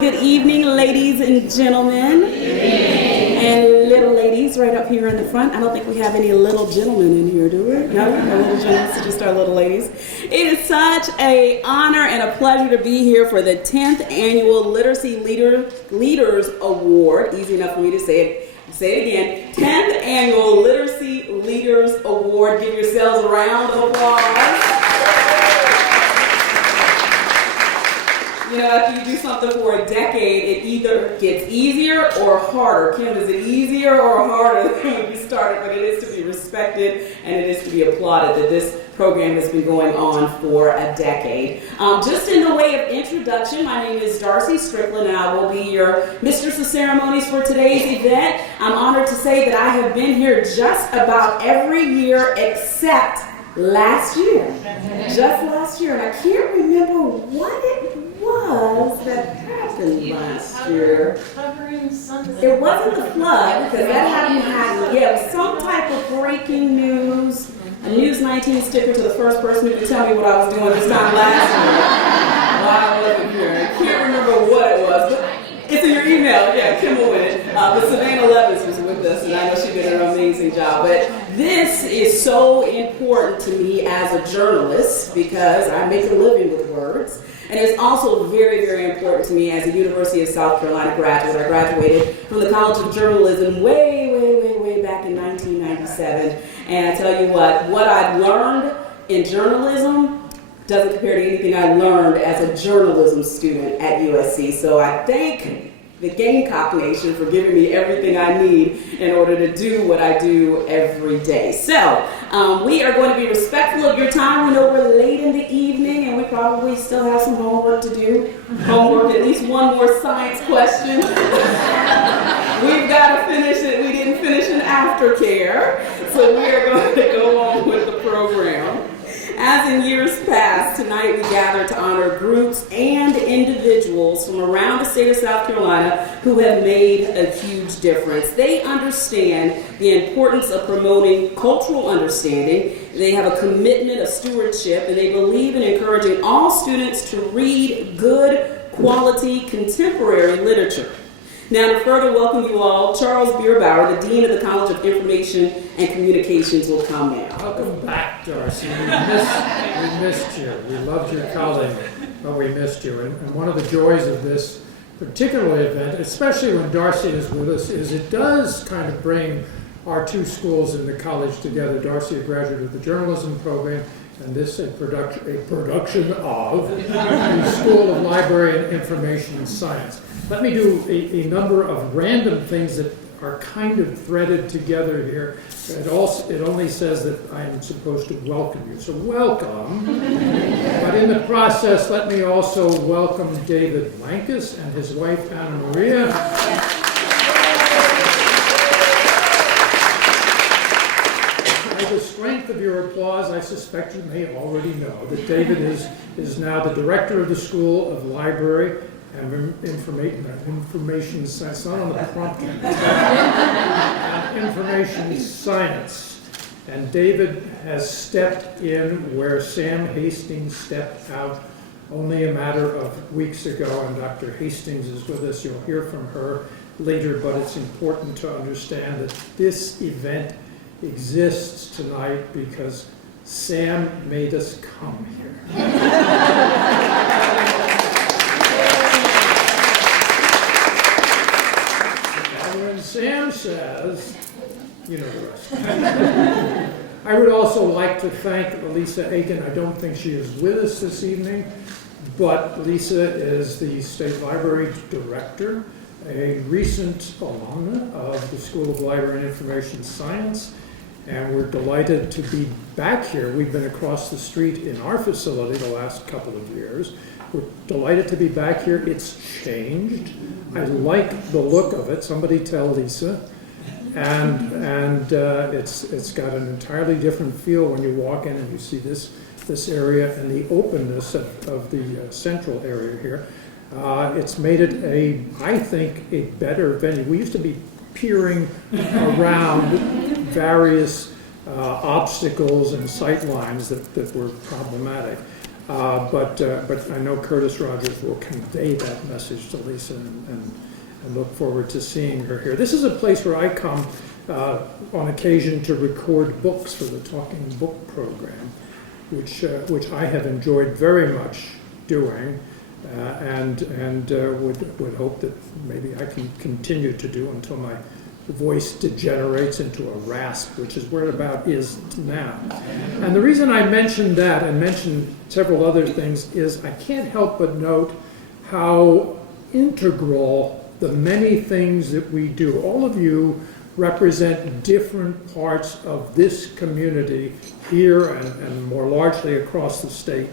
Good evening, ladies and gentlemen, and little ladies right up here in the front. I don't think we have any little gentlemen in here, do we? No little gentlemen, so just our little ladies. It is such an honor and a pleasure to be here for the 10th Annual Literacy Leaders Award. Easy enough for me to say it. Say it again. 10th Annual Literacy Leaders Award. Give yourselves a round of applause. You know, after you do something for a decade, it either gets easier or harder. Kim, is it easier or harder than when you started? But it is to be respected and it is to be applauded that this program has been going on for a decade. Just in the way of introduction, my name is Darcy Strickland and I will be your Mistress of Ceremonies for today's event. I'm honored to say that I have been here just about every year except last year. Just last year. And I can't remember what it was that happened last year. It wasn't the flood, because that hadn't happened. Yeah, it was some type of breaking news. A News 19 sticker to the first person who could tell me what I was doing this time last year. While I wasn't here. I can't remember what it was, but it's in your email. Yeah, Kim will win it. But Savannah Levis was with us, and I know she did an amazing job. But this is so important to me as a journalist because I make a living with words. And it's also very, very important to me as a University of South Carolina graduate. I graduated from the College of Journalism way back in 1997. And I tell you what I've learned in journalism doesn't compare to anything I learned as a journalism student at USC. So I thank the Gamecock Nation for giving me everything I need in order to do what I do every day. So we are going to be respectful of your time. We know we're late in the evening and we probably still have some homework to do. Homework, at least one more science question. We've got to finish it. We didn't finish an aftercare. So we are going to go on with the program. As in years past, tonight we gather to honor groups and individuals from around the state of South Carolina who have made a huge difference. They understand the importance of promoting cultural understanding. They have a commitment of stewardship, and they believe in encouraging all students to read good, quality, contemporary literature. Now, to further welcome you all, Charles Bierbauer, the Dean of the College of Information and Communications, will come now. Welcome back, Darcy. We missed you. We loved your colleague, but we missed you. And one of the joys of this particular event, especially when Darcy is with us, is it does kind of bring our two schools in the college together. Darcy, a graduate of the journalism program, and this a production of the School of Library and Information Science. Let me do a number of random things that are kind of threaded together here. It only says that I am supposed to welcome you. So welcome. But in the process, let me also welcome David Lankus and his wife, Anna Maria. By the strength of your applause, I suspect you may already know that David is now the director of the School of Library and Information Science, not on the prompt, Information Science. And David has stepped in where Sam Hastings stepped out only a matter of weeks ago, and Dr. Hastings is with us. You'll hear from her later, but it's important to understand that this event exists tonight because Sam made us come here. When Sam says, you know the rest. I would also like to thank Lisa Aiken. I don't think she is with us this evening, but Lisa is the State Library Director, a recent alumna of the School of Library and Information Science, and we're delighted to be back here. We've been across the street in our facility the last couple of years. We're delighted to be back here. It's changed. I like the look of it. Somebody tell Lisa. And it's got an entirely different feel when you walk in and you see this area and the openness of the central area here. It's made it I think, a better venue. We used to be peering around various obstacles and sight lines that were problematic. But I know Curtis Rogers will convey that message to Lisa and look forward to seeing her here. This is a place where I come on occasion to record books for the Talking Book program, which I have enjoyed very much doing, and would hope that maybe I can continue to do until my voice degenerates into a rasp, which is where it about is now. And the reason I mentioned that and mentioned several other things is I can't help but note how integral the many things that we do. All of you represent different parts of this community here and more largely across the state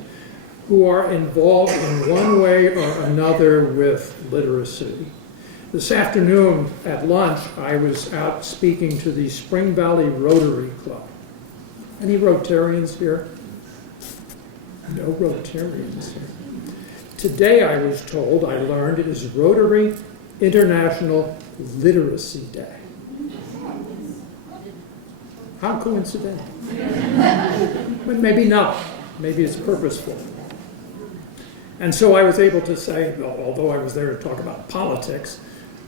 who are involved in one way or another with literacy. This afternoon at lunch, I was out speaking to the Spring Valley Rotary Club. Any Rotarians here? No Rotarians here. Today, I was told, I learned, it is Rotary International Literacy Day. How coincidental. But maybe not. Maybe it's purposeful. And so I was able to say, although I was there to talk about politics,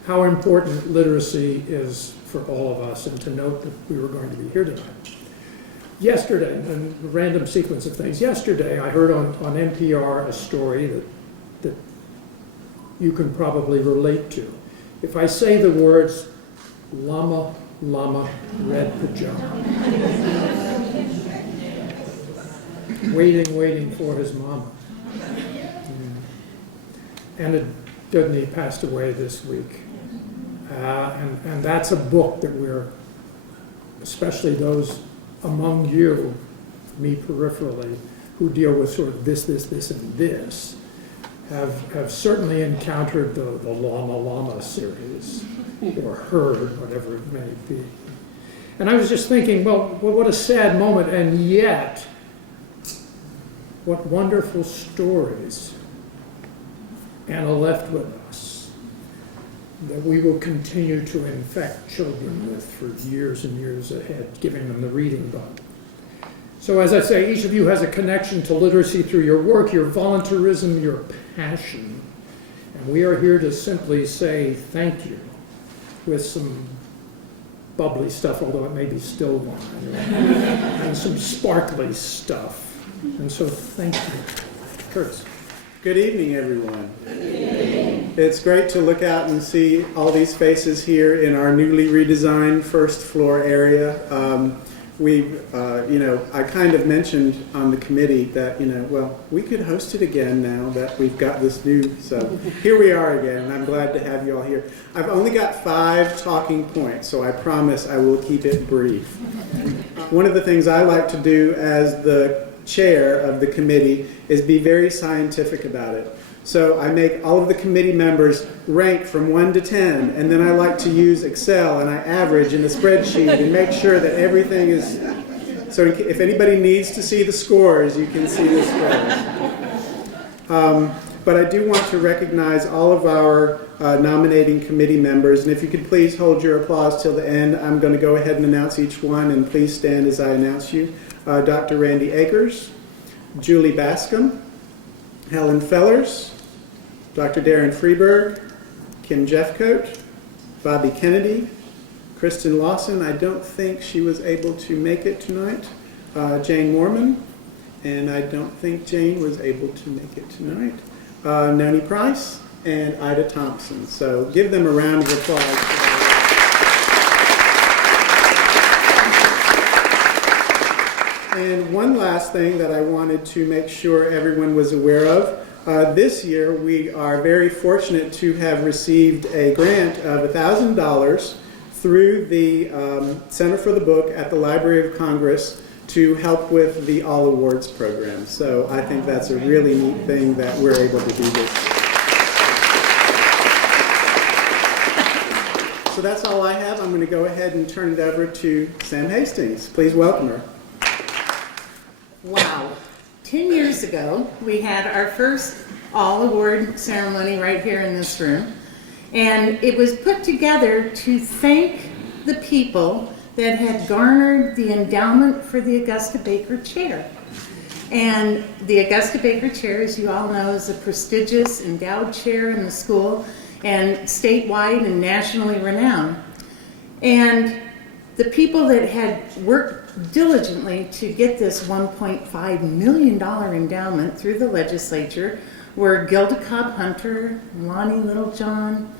how important literacy is for all of us, and to note that we were going to be here tonight. Yesterday, and a random sequence of things, yesterday I heard on NPR a story that you can probably relate to. If I say the words, llama, llama, red pajama. Waiting for his mama. And Dudney passed away this week. And that's a book that we're, especially those among you, me peripherally, who deal with sort of this, and this, have certainly encountered the Llama Llama series, or heard, whatever it may be. And I was just thinking, well, what a sad moment, and yet, what wonderful stories Anna left with us that we will continue to infect children with for years and years ahead, giving them the reading bump. So as I say, each of you has a connection to literacy through your work, your volunteerism, your passion. And we are here to simply say thank you with some bubbly stuff, although it may be still wine, and some sparkly stuff. And so thank you. Curtis. Good evening, everyone. It's great to look out and see all these faces here in our newly redesigned first floor area. I kind of mentioned on the committee that, we could host it again now that we've got this new, so here we are again, and I'm glad to have you all here. I've only got 5 talking points, so I promise I will keep it brief. One of the things I like to do as the chair of the committee is be very scientific about it. So I make all of the committee members rank from 1 to 10, and then I like to use Excel and I average in the spreadsheet and make sure that everything is, so if anybody needs to see the scores, you can see the scores. But I do want to recognize all of our nominating committee members, and if you could please hold your applause till the end, I'm going to go ahead and announce each one, and please stand as I announce you. Dr. Randy Akers, Julie Bascom, Helen Fellers, Dr. Darren Freeberg, Kim Jeffcoat, Bobby Kennedy, Kristen Lawson, I don't think she was able to make it tonight, Jane Mormon, and I don't think Jane was able to make it tonight, Noni Price, and Ida Thompson. So give them a round of applause. And one last thing that I wanted to make sure everyone was aware of. This year, we are very fortunate to have received a grant of $1,000 through the Center for the Book at the Library of Congress to help with the All Awards program. So I think that's a really neat thing that we're able to do this. So that's all I have. I'm going to go ahead and turn it over to Sam Hastings. Please welcome her. Wow. 10 years ago, we had our first all-award ceremony right here in this room. And it was put together to thank the people that had garnered the endowment for the Augusta Baker Chair. And the Augusta Baker Chair, as you all know, is a prestigious endowed chair in the school and statewide and nationally renowned. And the people that had worked diligently to get this $1.5 million endowment through the legislature were Gilda Cobb Hunter, Lonnie Littlejohn,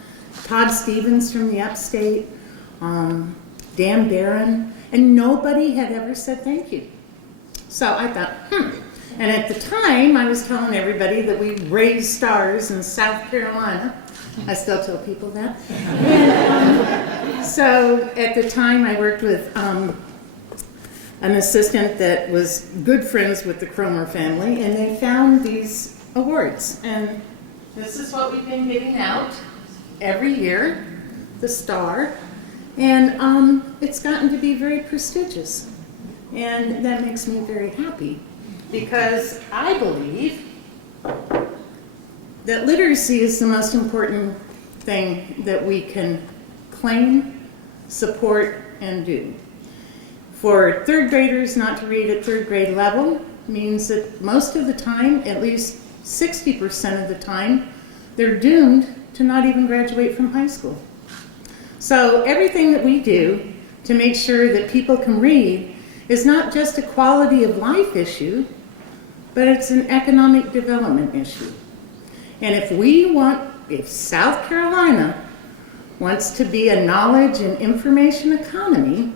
Todd Stevens from the upstate, Dan Barron, and nobody had ever said thank you. So I thought, And at the time, I was telling everybody that we raised stars in South Carolina. I still tell people that. And, so at the time, I worked with an assistant that was good friends with the Cromer family, and they found these awards. And this is what we've been giving out every year, the star. And it's gotten to be very prestigious. And that makes me very happy because I believe that literacy is the most important thing that we can claim, support, and do. For third graders not to read at third grade level means that most of the time, at least 60% of the time, they're doomed to not even graduate from high school. So everything that we do to make sure that people can read is not just a quality of life issue, but it's an economic development issue. And if South Carolina wants to be a knowledge and information economy,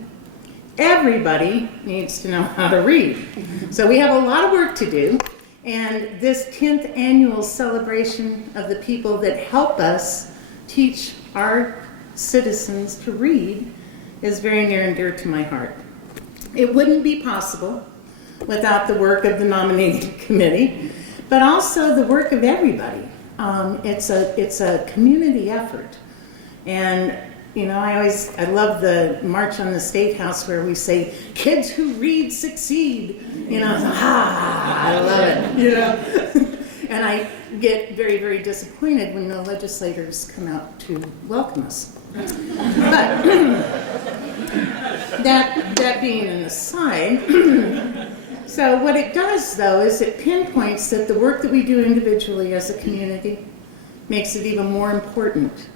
everybody needs to know how to read. So we have a lot of work to do, and this 10th annual celebration of the people that help us teach our citizens to read is very near and dear to my heart. It wouldn't be possible without the work of the nominating committee, but also the work of everybody. It's a community effort. And you know, I love the March on the State House where we say, kids who read succeed. You know, I love it, you know. And I get very, very disappointed when the legislators come out to welcome us. But that being an aside, so what it does, though, is it pinpoints that the work that we do individually as a community makes it even more important.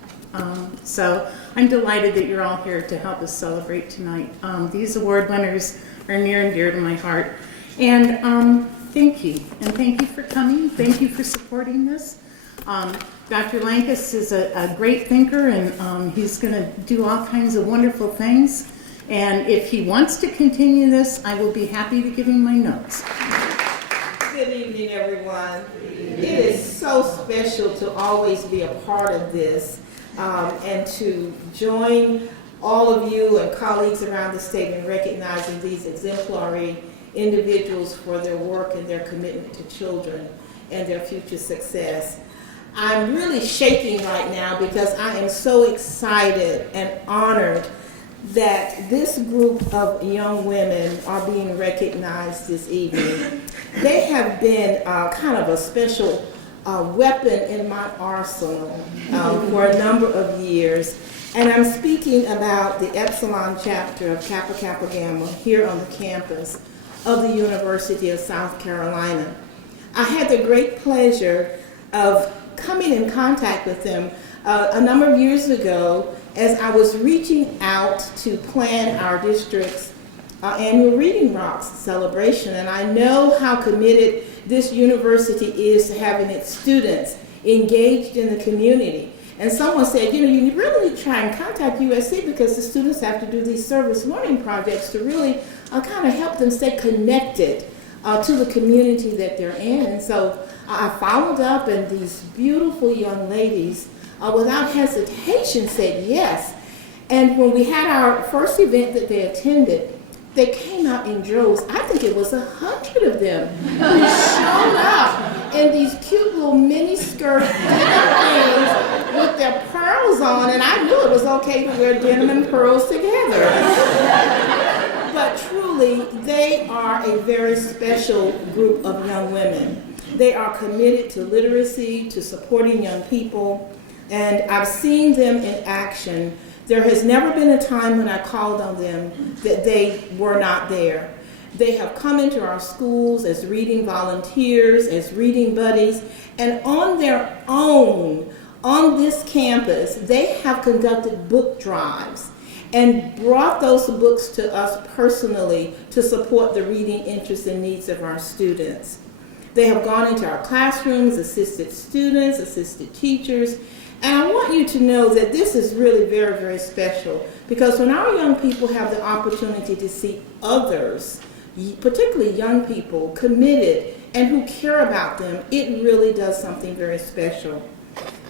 So I'm delighted that you're all here to help us celebrate tonight. These award winners are near and dear to my heart. And thank you. And thank you for coming. Thank you for supporting this. Dr. Lankus is a great thinker, and he's going to do all kinds of wonderful things. And if he wants to continue this, I will be happy to give him my notes. Good evening, everyone. It is so special to always be a part of this and to join all of you and colleagues around the state in recognizing these exemplary individuals for their work and their commitment to children and their future success. I'm really shaking right now because I am so excited and honored that this group of young women are being recognized this evening. They have been kind of a special weapon in my arsenal for a number of years. And I'm speaking about the Epsilon chapter of Kappa Kappa Gamma here on the campus of the University of South Carolina. I had the great pleasure of coming in contact with them a number of years ago as I was reaching out to plan our district's annual Reading Rocks celebration. And I know how committed this university is to having its students engaged in the community. And someone said, you know, you really need to try and contact USC because the students have to do these service learning projects to really kind of help them stay connected to the community that they're in. And so I followed up, and these beautiful young ladies without hesitation said yes. And when we had our first event that they attended, they came out in droves. I think it was 100 of them who showed up in these cute little mini skirt things with their pearls on, and I knew it was okay to wear denim and pearls together. But truly, they are a very special group of young women. They are committed to literacy, to supporting young people, and I've seen them in action. There has never been a time when I called on them that they were not there. They have come into our schools as reading volunteers, as reading buddies, and on their own, on this campus, they have conducted book drives and brought those books to us personally to support the reading interests and needs of our students. They have gone into our classrooms, assisted students, assisted teachers, and I want you to know that this is really very, very special, because when our young people have the opportunity to see others, particularly young people, committed and who care about them, it really does something very special.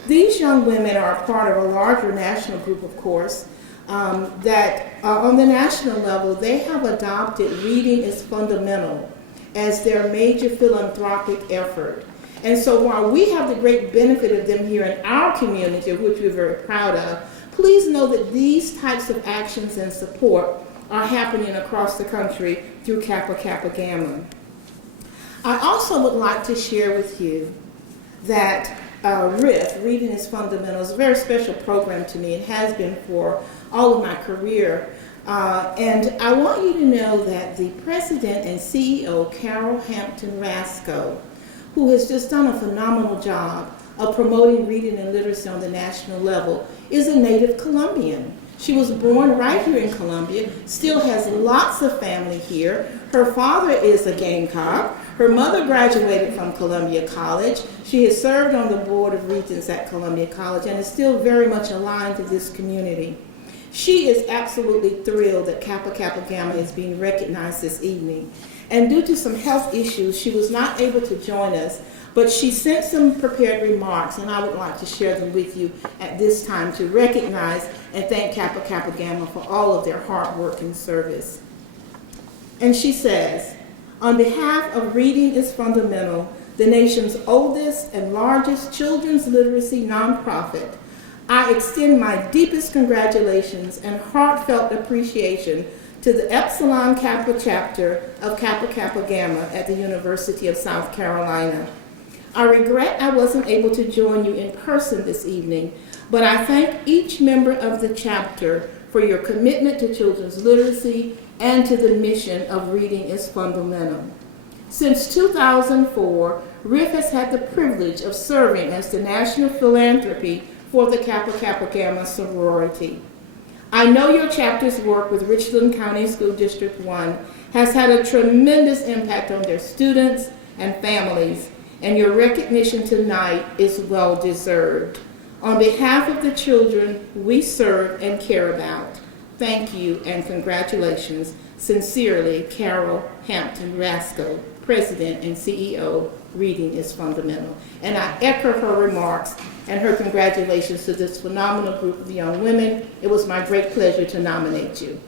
These young women are a part of a larger national group, of course, that on the national level, they have adopted Reading is Fundamental as their major philanthropic effort. And so while we have the great benefit of them here in our community, of which we're very proud of, please know that these types of actions and support are happening across the country through Kappa Kappa Gamma. I also would like to share with you that RIF, Reading is Fundamental, is a very special program to me. It has been for all of my career. And I want you to know that the president and CEO, Carol Hampton Rasco, who has just done a phenomenal job of promoting reading and literacy on the national level, is a native Colombian. She was born right here in Columbia, still has lots of family here. Her father is a Gamecock. Her mother graduated from Columbia College. She has served on the Board of Regents at Columbia College and is still very much aligned to this community. She is absolutely thrilled that Kappa Kappa Gamma is being recognized this evening. And due to some health issues, she was not able to join us, but she sent some prepared remarks, and I would like to share them with you at this time to recognize and thank Kappa Kappa Gamma for all of their hard work and service. And she says, on behalf of Reading is Fundamental, the nation's oldest and largest children's literacy nonprofit, I extend my deepest congratulations and heartfelt appreciation to the Epsilon Kappa chapter of Kappa Kappa Gamma at the University of South Carolina. I regret I wasn't able to join you in person this evening, but I thank each member of the chapter for your commitment to children's literacy and to the mission of Reading is Fundamental. Since 2004, RIF has had the privilege of serving as the national philanthropy for the Kappa Kappa Gamma sorority. I know your chapter's work with Richland County School District 1 has had a tremendous impact on their students and families, and your recognition tonight is well deserved. On behalf of the children we serve and care about, thank you and congratulations. Sincerely, Carol Hampton Rasco, President and CEO, Reading is Fundamental. And I echo her remarks and her congratulations to this phenomenal group of young women. It was my great pleasure to nominate you.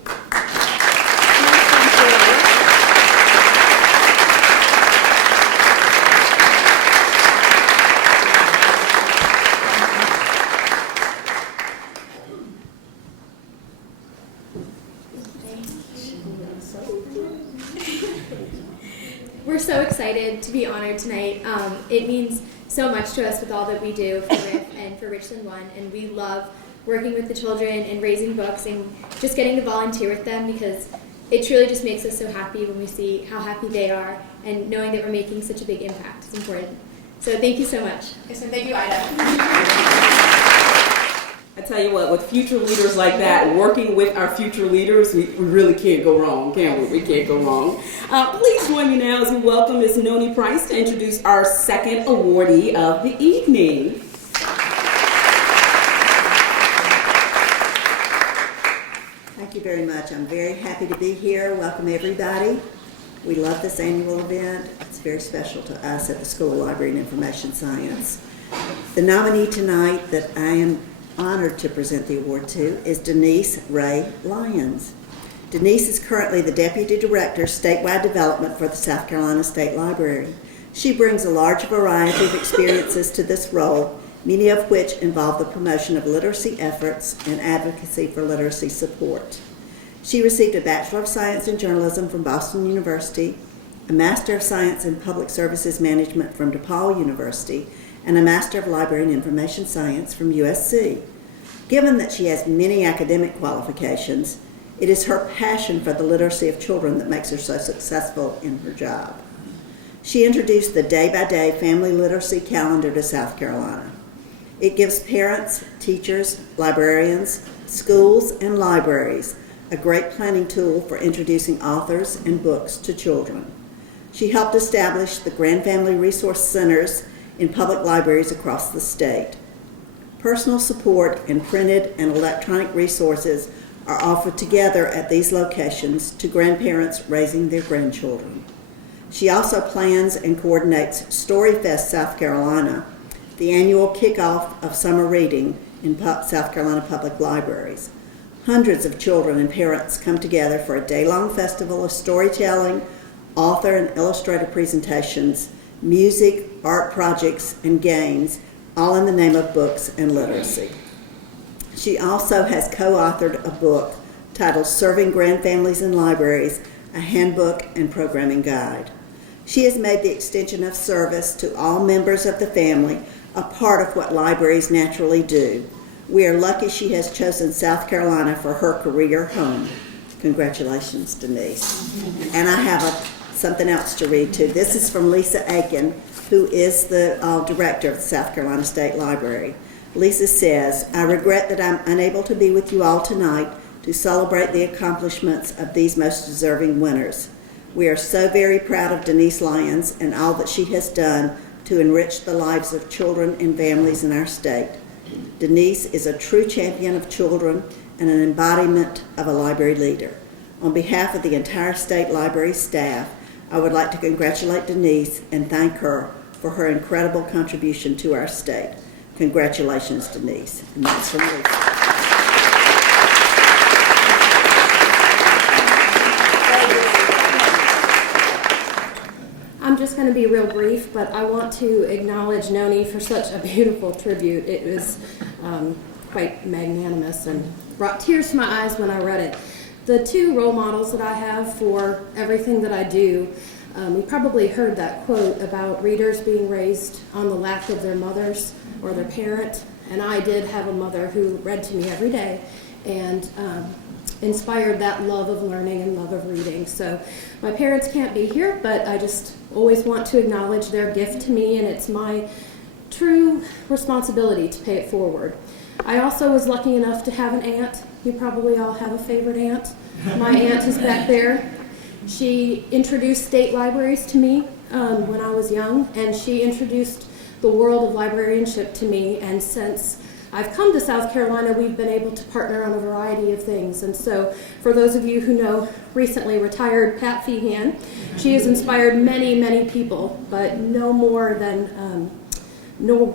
We're so excited to be honored tonight. It means so much to us with all that we do for RIF and for Richland One, and we love working with the children and raising books and just getting to volunteer with them, because it truly just makes us so happy when we see how happy they are and knowing that we're making such a big impact. It's important. So thank you so much. Yes, and thank you, Ida. I tell you what, with future leaders like that, working with our future leaders, we really can't go wrong, can we? We can't go wrong. Please join me now as we welcome Ms. Noni Price to introduce our second awardee of the evening. Thank you very much. I'm very happy to be here. Welcome everybody. We love this annual event. It's very special to us at the School of Library and Information Science. The nominee tonight that I am honored to present the award to is Denise Ray Lyons. Denise is currently the Deputy Director, Statewide Development for the South Carolina State Library. She brings a large variety of experiences to this role, many of which involve the promotion of literacy efforts and advocacy for literacy support. She received a Bachelor of Science in Journalism from Boston University, a Master of Science in Public Services Management from DePaul University, and a Master of Library and Information Science from USC. Given that she has many academic qualifications, It is her passion for the literacy of children that makes her so successful in her job. She introduced the day-by-day family literacy calendar to South Carolina. It gives parents, teachers, librarians, schools, and libraries a great planning tool for introducing authors and books to children. She helped establish the Grand Family Resource Centers in public libraries across the state. Personal support and printed and electronic resources are offered together at these locations to grandparents raising their grandchildren. She also plans and coordinates StoryFest South Carolina, the annual kickoff of summer reading in South Carolina public libraries. Hundreds of children and parents come together for a day-long festival of storytelling, author and illustrator presentations, music, art projects, and games, all in the name of books and literacy. She also has co-authored a book titled Serving Grand Families in Libraries, a Handbook and Programming Guide. She has made the extension of service to all members of the family a part of what libraries naturally do. We are lucky she has chosen South Carolina for her career home. Congratulations, Denise. And I have something else to read too. This is from Lisa Aiken, who is the director of the South Carolina State Library. Lisa says, I regret that I'm unable to be with you all tonight to celebrate the accomplishments of these most deserving winners. We are so very proud of Denise Lyons and all that she has done to enrich the lives of children and families in our state. Denise is a true champion of children and an embodiment of a library leader. On behalf of the entire state library staff, I would like to congratulate Denise and thank her for her incredible contribution to our state. Congratulations, Denise. And that's from Lisa. I'm just going to be real brief, but I want to acknowledge Noni for such a beautiful tribute. It was quite magnanimous and brought tears to my eyes when I read it. The two role models that I have for everything that I do, you probably heard that quote about readers being raised on the lap of their mothers or their parent, and I did have a mother who read to me every day and inspired that love of learning and love of reading. So my parents can't be here, but I just always want to acknowledge their gift to me, and it's my true responsibility to pay it forward. I also was lucky enough to have an aunt. You probably all have a favorite aunt. My aunt is back there. She introduced state libraries to me when I was young, and she introduced the world of librarianship to me, and since I've come to South Carolina, we've been able to partner on a variety of things. And so for those of you who know recently retired Pat Feehan, she has inspired many, many people, but no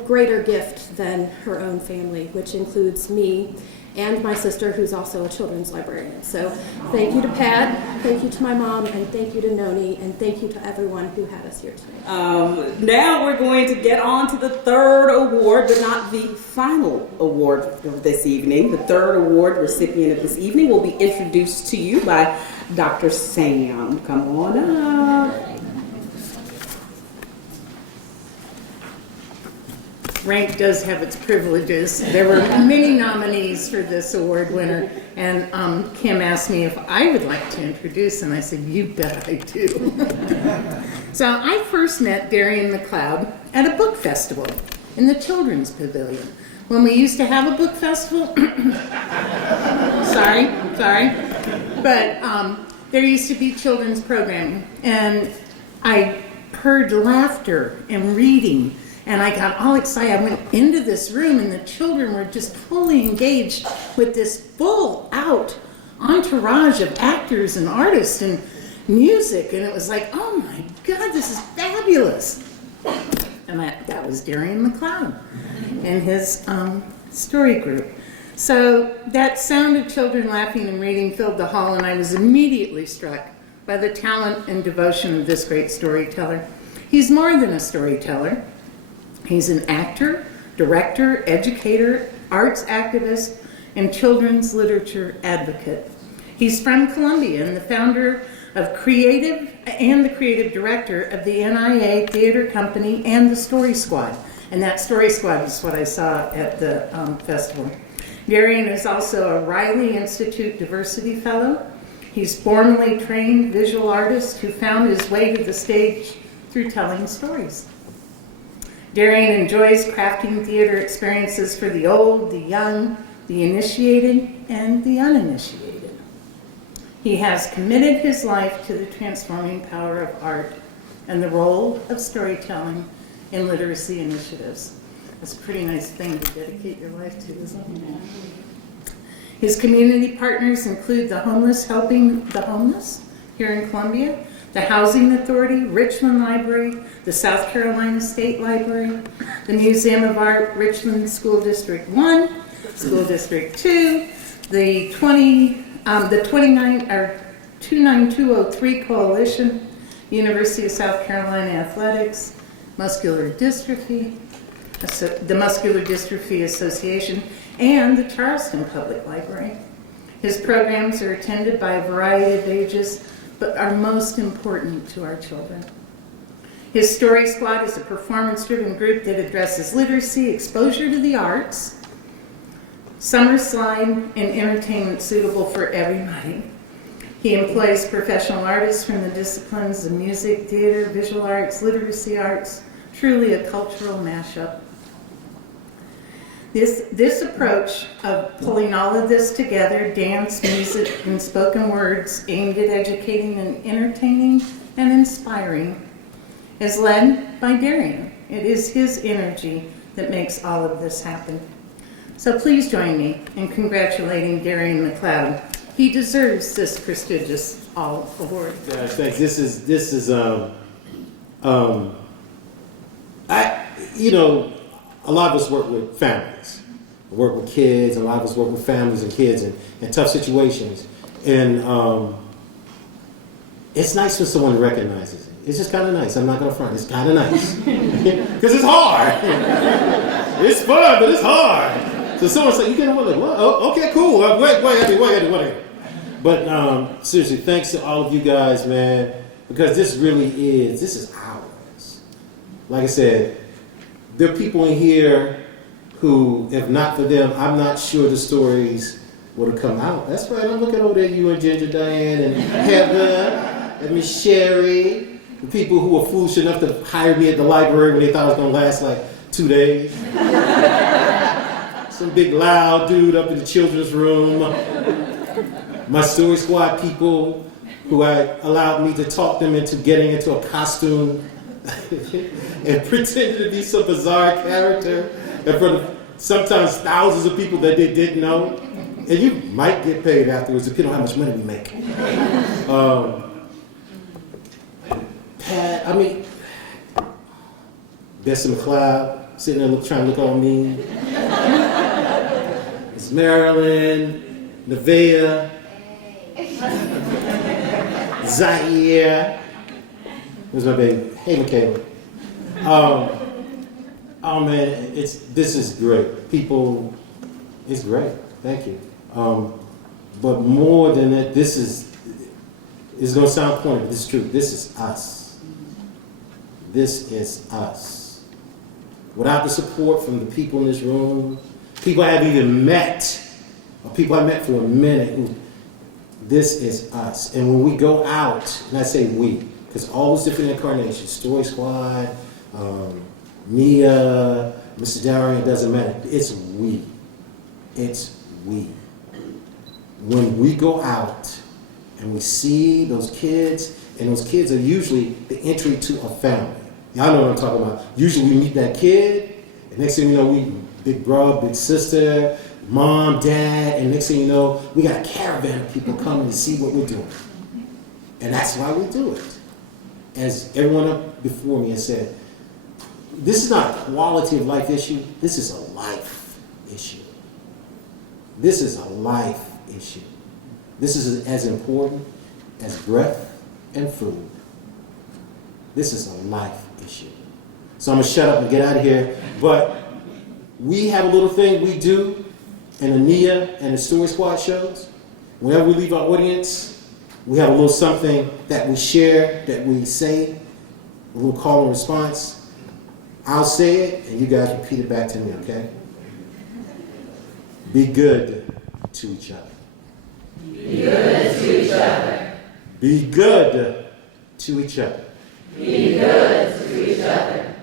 greater gift than her own family, which includes me and my sister, who's also a children's librarian. So thank you to Pat, thank you to my mom, and thank you to Noni, and thank you to everyone who had us here today. Now we're going to get on to the third award, but not the final award of this evening. The third award recipient of this evening will be introduced to you by Dr. Sam. Come on up. Rank does have its privileges. There were many nominees for this award winner, and Kim asked me if I would like to introduce, and I said, you bet I do. So I first met Darion McCloud at a book festival in the Children's Pavilion. When we used to have a book festival, sorry, but there used to be children's programming, and I heard laughter and reading. And I got all excited. I went into this room, and the children were just fully engaged with this full-out entourage of actors and artists and music. And it was like, oh my God, this is fabulous. And that was Darion McCloud and his story group. So that sound of children laughing and reading filled the hall, and I was immediately struck by the talent and devotion of this great storyteller. He's more than a storyteller. He's an actor, director, educator, arts activist, and children's literature advocate. He's from Columbia and the founder of the creative director of the NIA Theater Company and the Story Squad. And that Story Squad is what I saw at the festival. Darion is also a Riley Institute Diversity Fellow. He's formally trained visual artist who found his way to the stage through telling stories. Darion enjoys crafting theater experiences for the old, the young, the initiated, and the uninitiated. He has committed his life to the transforming power of art and the role of storytelling in literacy initiatives. That's a pretty nice thing to dedicate your life to, isn't it? His community partners include the Homeless Helping the Homeless here in Columbia, the Housing Authority, Richland Library, the South Carolina State Library, the Museum of Art, Richland School District 1, School District 2, the 29203 Coalition, University of South Carolina Athletics, Muscular Dystrophy, the Muscular Dystrophy Association, and the Charleston Public Library. His programs are attended by a variety of ages, but are most important to our children. His Story Squad is a performance-driven group that addresses literacy, exposure to the arts, summer slide, and entertainment suitable for everybody. He employs professional artists from the disciplines of music, theater, visual arts, literacy arts, truly a cultural mashup. This approach of pulling all of this together, dance, music, and spoken words aimed at educating and entertaining and inspiring, is led by Darion. It is his energy that makes all of this happen. So please join me in congratulating Darion McCloud. He deserves this prestigious award. Guys, thanks. This is a lot of us work with families. We work with kids. A lot of us work with families and kids in tough situations. And it's nice when someone recognizes it. It's just kind of nice. I'm not going to front. It's kind of nice. Because it's hard. It's fun, but it's hard. So someone said, you get away like, what? Oh, okay, cool. Wait. But seriously, thanks to all of you guys, man. Because this is ours. Like I said, there are people in here who, if not for them, I'm not sure the stories would have come out. That's right, I'm looking over at you and Ginger Diane and Heather and Miss Sherry, the people who were foolish enough to hire me at the library when they thought it was going to last like 2 days. Some big loud dude up in the children's room. My Story Squad people who allowed me to talk them into getting into a costume and pretending to be some bizarre character in front of sometimes thousands of people that they didn't know. And you might get paid afterwards depending on how much money we make. Bessie McCloud sitting there trying to look all mean. It's Marilyn, Nevaeh, Zaire. Where's my baby? Hey, Michaela. Oh man, this is great. People, it's great. Thank you. But more than that, it's going to sound corny, but it's true. This is us. This is us. Without the support from the people in this room, people I haven't even met, or people I met for a minute, this is us. And when we go out, and I say we, because all those different incarnations, Story Squad, Mia, Mr. Darion, it doesn't matter. It's we. It's we. When we go out and we see those kids, and those kids are usually the entry to a family. Y'all know what I'm talking about. Usually we meet that kid, and next thing you know, we big brother, big sister, mom, dad, and next thing you know, we got a caravan of people coming to see what we're doing. And that's why we do it. As everyone up before me has said, this is not a quality of life issue, this is a life issue. This is a life issue. This is as important as breath and food. This is a life issue. So I'm going to shut up and get out of here. But we have a little thing we do in the Nia and the Story Squad shows. Whenever we leave our audience, we have a little something that we share, that we say, a little call and response. I'll say it, and you guys repeat it back to me, okay? Be good to each other. Be good to each other. Be good to each other. Be good to each other.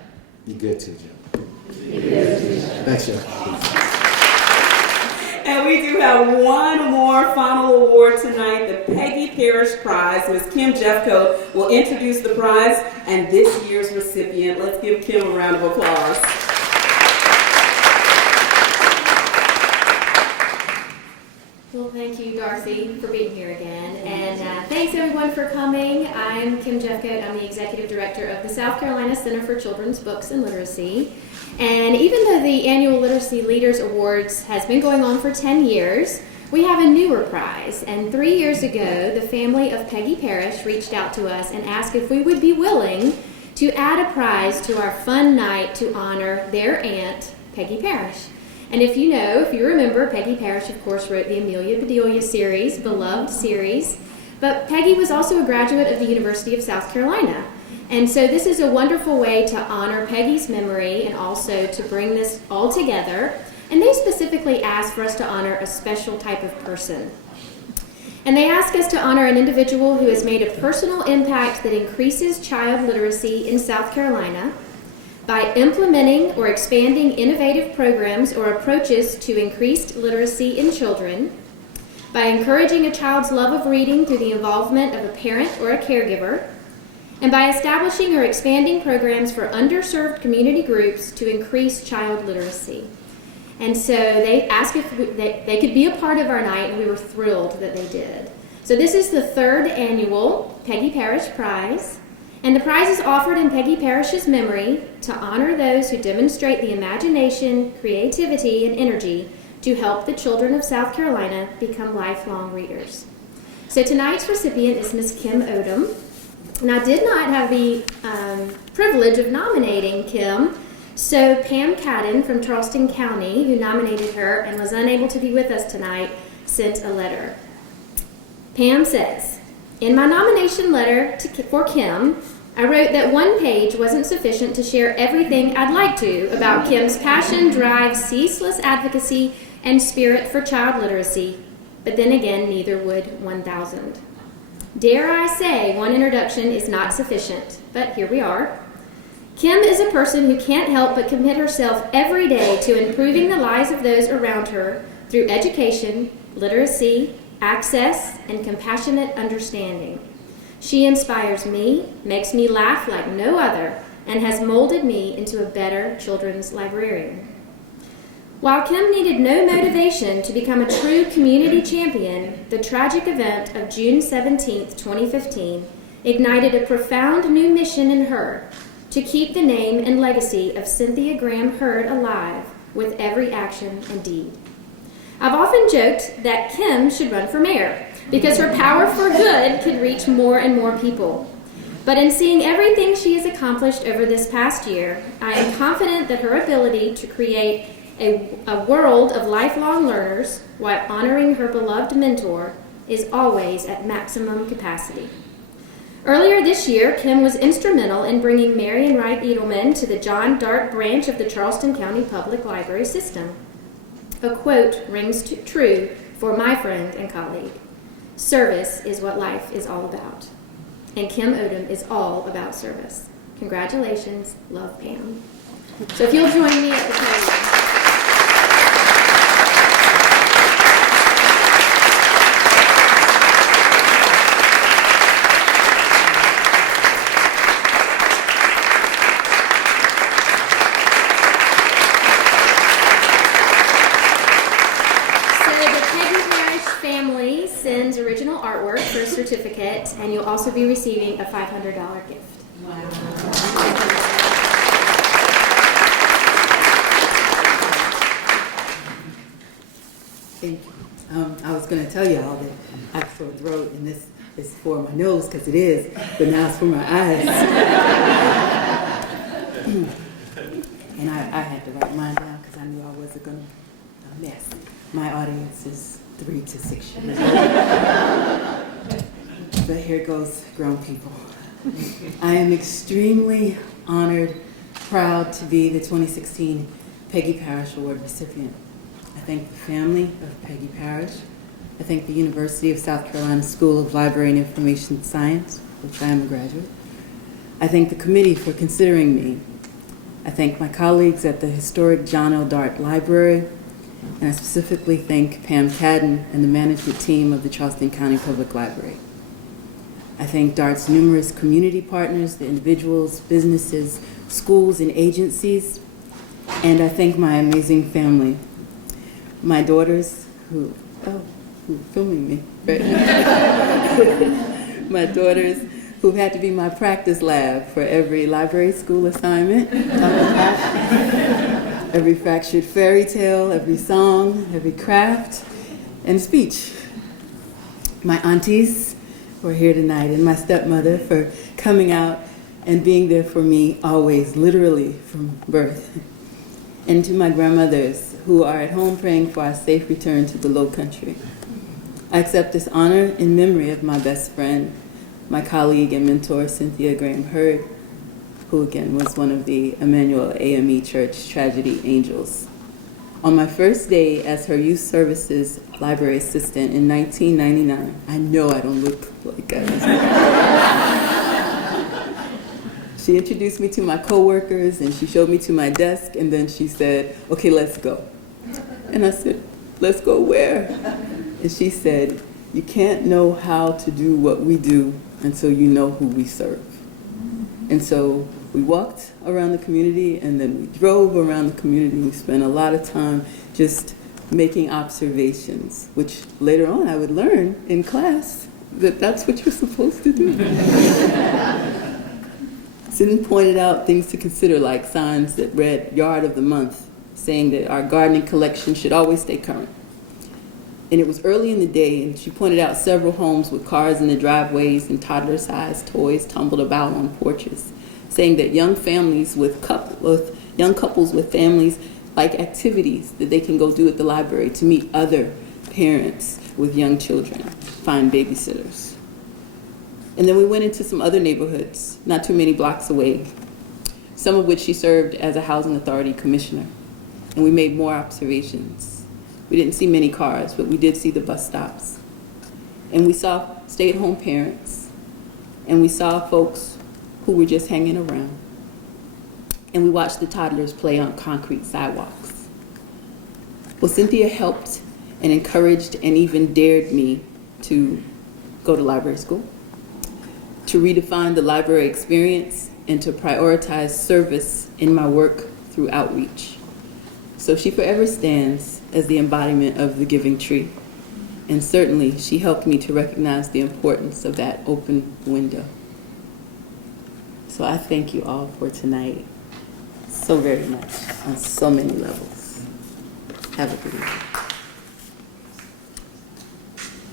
Be good to each other. Be good to each other. Thanks, y'all. And we do have one more final award tonight, the Peggy Parish Prize. Ms. Kim Jeffcoat will introduce the prize and this year's recipient. Let's give Kim a round of applause. Well, thank you, Darcy, for being here again. And thanks, everyone, for coming. I'm Kim Jeffcoat. I'm the Executive Director of the South Carolina Center for Children's Books and Literacy. And even though the annual Literacy Leaders Awards has been going on for 10 years, we have a newer prize. And 3 years ago, the family of Peggy Parish reached out to us and asked if we would be willing to add a prize to our fun night to honor their aunt, Peggy Parish. And if you remember, Peggy Parish, of course, wrote the Amelia Bedelia series, beloved series. But Peggy was also a graduate of the University of South Carolina. And so this is a wonderful way to honor Peggy's memory and also to bring this all together. And they specifically asked for us to honor a special type of person. And they asked us to honor an individual who has made a personal impact that increases child literacy in South Carolina by implementing or expanding innovative programs or approaches to increased literacy in children, by encouraging a child's love of reading through the involvement of a parent or a caregiver, and by establishing or expanding programs for underserved community groups to increase child literacy. And so they asked if they could be a part of our night, and we were thrilled that they did. So this is the 3rd annual Peggy Parish Prize. And the prize is offered in Peggy Parish's memory to honor those who demonstrate the imagination, creativity, and energy to help the children of South Carolina become lifelong readers. So tonight's recipient is Ms. Kim Odom. And I did not have the privilege of nominating Kim, so Pam Cotton from Charleston County, who nominated her and was unable to be with us tonight, sent a letter. Pam says, "In my nomination letter for Kim, I wrote that one page wasn't sufficient to share everything I'd like to about Kim's passion, drive, ceaseless advocacy, and spirit for child literacy, but then again, neither would 1,000. Dare I say one introduction is not sufficient, but here we are. Kim is a person who can't help but commit herself every day to improving the lives of those around her through education, literacy, access, and compassionate understanding. She inspires me, makes me laugh like no other, and has molded me into a better children's librarian. While Kim needed no motivation to become a true community champion, the tragic event of June 17, 2015, ignited a profound new mission in her to keep the name and legacy of Cynthia Graham Hurd alive with every action and deed. I've often joked that Kim should run for mayor because her power for good could reach more and more people. But in seeing everything she has accomplished over this past year, I am confident that her ability to create a world of lifelong learners while honoring her beloved mentor is always at maximum capacity. Earlier this year, Kim was instrumental in bringing Marion Wright Edelman to the John Dart branch of the Charleston County Public Library System. A quote rings true for my friend and colleague: "Service is what life is all about." And Kim Odom is all about service. Congratulations, love, Pam. So if you'll join me at the podium. Sends original artwork for a certificate, and you'll also be receiving a $500 gift. Wow. Thank you. I was going to tell y'all that I have a sore throat, and this is for my nose because it is, but now it's for my eyes. And I had to write mine down because I knew I wasn't going to mess. My audience is 3 to 6 years old. But here goes grown people. I am extremely honored, proud to be the 2016 Peggy Parish Award recipient. I thank the family of Peggy Parish. I thank the University of South Carolina School of Library and Information Science, which I am a graduate. I thank the committee for considering me. I thank my colleagues at the historic John L. Dart Library, and I specifically thank Pam Cotton and the management team of the Charleston County Public Library. I thank Dart's numerous community partners, the individuals, businesses, schools, and agencies, and I thank my amazing family. My daughters, who are filming me right now. My daughters, who've had to be my practice lab for every library school assignment, every fractured fairy tale, every song, every craft, and speech. My aunties who are here tonight, and my stepmother for coming out and being there for me always, literally from birth. And to my grandmothers who are at home praying for our safe return to the Low Country. I accept this honor in memory of my best friend, my colleague and mentor, Cynthia Graham Hurd, who again was one of the Emmanuel AME Church Tragedy Angels. On my first day as her youth services library assistant in 1999, I know I don't look like that. She introduced me to my coworkers and she showed me to my desk and then she said, "Okay, let's go." And I said, "Let's go where?" And she said, "You can't know how to do what we do until you know who we serve." And so we walked around the community and then we drove around the community. We spent a lot of time just making observations, which later on I would learn in class that that's what you're supposed to do. Cindy pointed out things to consider, like signs that read Yard of the Month, saying that our gardening collection should always stay current. And it was early in the day, and she pointed out several homes with cars in the driveways and toddler-sized toys tumbled about on porches, saying that young couples with families like activities that they can go do at the library to meet other parents with young children, find babysitters. And then we went into some other neighborhoods, not too many blocks away, some of which she served as a housing authority commissioner. And we made more observations. We didn't see many cars, but we did see the bus stops. And we saw stay-at-home parents, and we saw folks who were just hanging around. And we watched the toddlers play on concrete sidewalks. Well, Cynthia helped and encouraged and even dared me to go to library school, to redefine the library experience, and to prioritize service in my work through outreach. So she forever stands as the embodiment of the giving tree. And certainly she helped me to recognize the importance of that open window. So I thank you all for tonight so very much on so many levels. Have a good evening.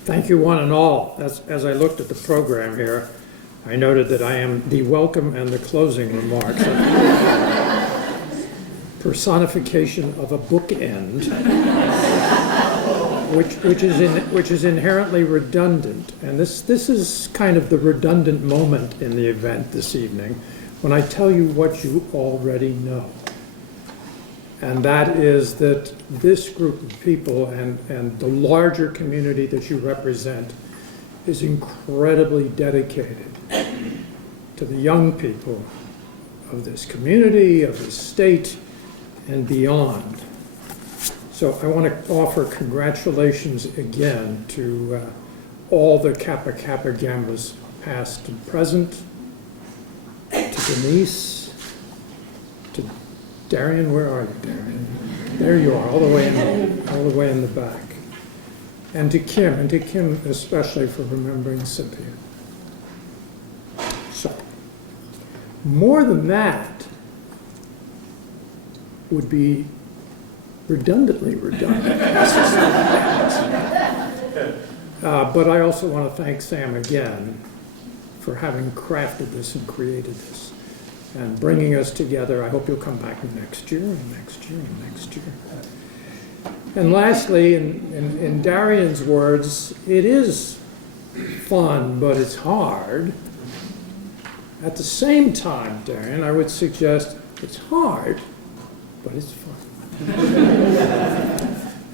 Thank you one and all. As I looked at the program here, I noted that I am the welcome and the closing remarks. Personification of a bookend, which is inherently redundant. And this is kind of the redundant moment in the event this evening, when I tell you what you already know. And that is that this group of people and the larger community that you represent is incredibly dedicated to the young people of this community, of this state, and beyond. So I want to offer congratulations again to all the Kappa Kappa Gammas, past and present, to Denise, to Darion. Where are you, Darion? There you are, all the way in the back. And to Kim especially for remembering Cynthia. So, more than that would be redundantly redundant. But I also want to thank Sam again for having crafted this and created this and bringing us together. I hope you'll come back next year and next year and next year. And lastly, in Darion's words, it is fun, but it's hard. At the same time, Darion, I would suggest it's hard, but it's fun.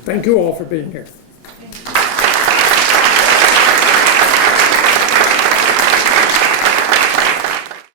Thank you all for being here.